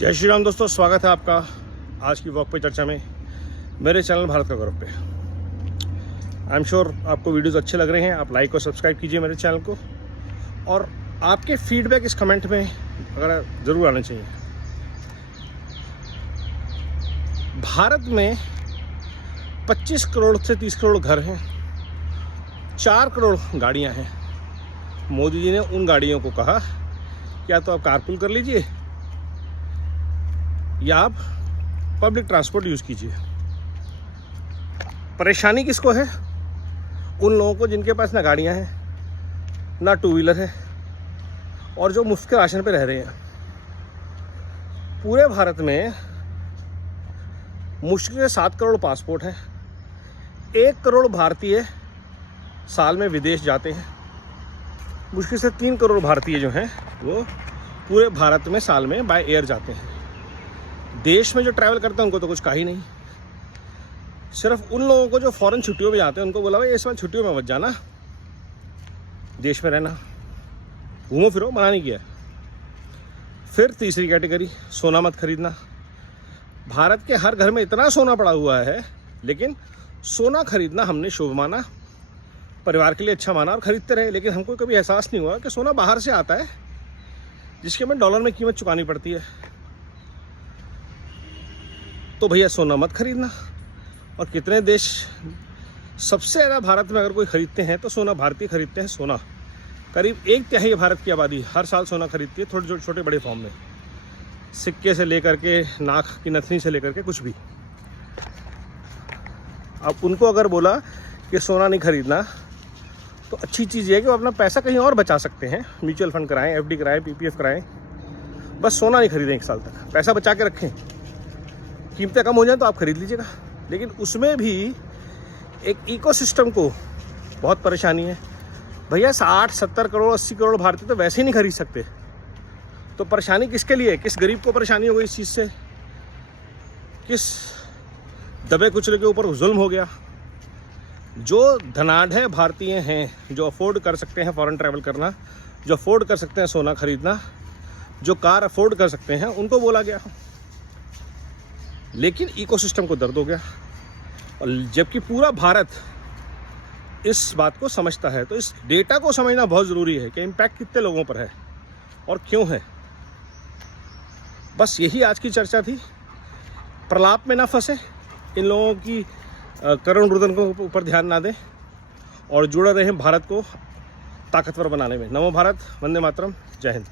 जय श्री राम दोस्तों, स्वागत है आपका आज की वॉक पे चर्चा में मेरे चैनल भारत का गौरव पे। आई एम श्योर आपको वीडियोस अच्छे लग रहे हैं। आप लाइक और सब्सक्राइब कीजिए मेरे चैनल को, और आपके फीडबैक इस कमेंट में अगर ज़रूर आना चाहिए। भारत में 25 करोड़ से 30 करोड़ घर हैं, 4 करोड़ गाड़ियां हैं। मोदी जी ने उन गाड़ियों को कहा या तो आप कारपूल कर लीजिए या आप पब्लिक ट्रांसपोर्ट यूज़ कीजिए। परेशानी किसको है? उन लोगों को जिनके पास ना गाड़ियां हैं ना टू व्हीलर है और जो मुफ्त के राशन पे रह रहे हैं। पूरे भारत में मुश्किल से 7 करोड़ पासपोर्ट हैं। 1 करोड़ भारतीय साल में विदेश जाते हैं। मुश्किल से 3 करोड़ भारतीय जो हैं वो पूरे भारत में साल में बाय एयर जाते हैं। देश में जो ट्रैवल करते हैं उनको तो कुछ कहा ही नहीं। सिर्फ उन लोगों को जो फॉरेन छुट्टियों में जाते हैं उनको बोला भाई इस बार छुट्टियों में मत जाना, देश में रहना, घूमो फिरो, मना नहीं किया। फिर तीसरी कैटेगरी, सोना मत खरीदना। भारत के हर घर में इतना सोना पड़ा हुआ है, लेकिन सोना खरीदना हमने शुभ माना, परिवार के लिए अच्छा माना और खरीदते रहे। लेकिन हमको कभी एहसास नहीं हुआ कि सोना बाहर से आता है जिसके हमें डॉलर में कीमत चुकानी पड़ती है। तो भैया सोना मत खरीदना। और कितने देश, सबसे ज़्यादा भारत में अगर कोई खरीदते हैं तो सोना भारतीय खरीदते हैं। सोना करीब 1/3 भारत की आबादी हर साल सोना खरीदती है, थोड़े छोटे बड़े फॉर्म में, सिक्के से लेकर के नाक की नथनी से लेकर के कुछ भी। अब उनको अगर बोला कि सोना नहीं खरीदना तो अच्छी चीज़ ये है कि वो अपना पैसा कहीं और बचा सकते हैं। म्यूचुअल फंड कराएं, एफडी कराएं, पीपीएफ कराएं, बस सोना नहीं खरीदें। 1 साल तक पैसा बचा के रखें, कीमतें कम हो जाए तो आप खरीद लीजिएगा। लेकिन उसमें भी एक इकोसिस्टम को बहुत परेशानी है। भैया 60, 70 करोड़, 80 करोड़ भारतीय तो वैसे ही नहीं खरीद सकते। तो परेशानी किसके लिए? किस गरीब को परेशानी हो गई इस चीज़ से? किस दबे कुचले के ऊपर जुल्म हो गया? जो धनाढ़ भारतीय हैं, जो अफोर्ड कर सकते हैं फॉरेन ट्रैवल करना, जो अफोर्ड कर सकते हैं सोना खरीदना, जो कार अफोर्ड कर सकते हैं, उनको बोला गया। लेकिन इकोसिस्टम को दर्द हो गया। और जबकि पूरा भारत इस बात को समझता है, तो इस डेटा को समझना बहुत ज़रूरी है कि इम्पैक्ट कितने लोगों पर है और क्यों है। बस यही आज की चर्चा थी। प्रलाप में ना फंसे, इन लोगों की करुण रुदन को ऊपर ध्यान ना दें और जुड़े रहें भारत को ताकतवर बनाने में। नमो भारत, वंदे मातरम, जय हिंद।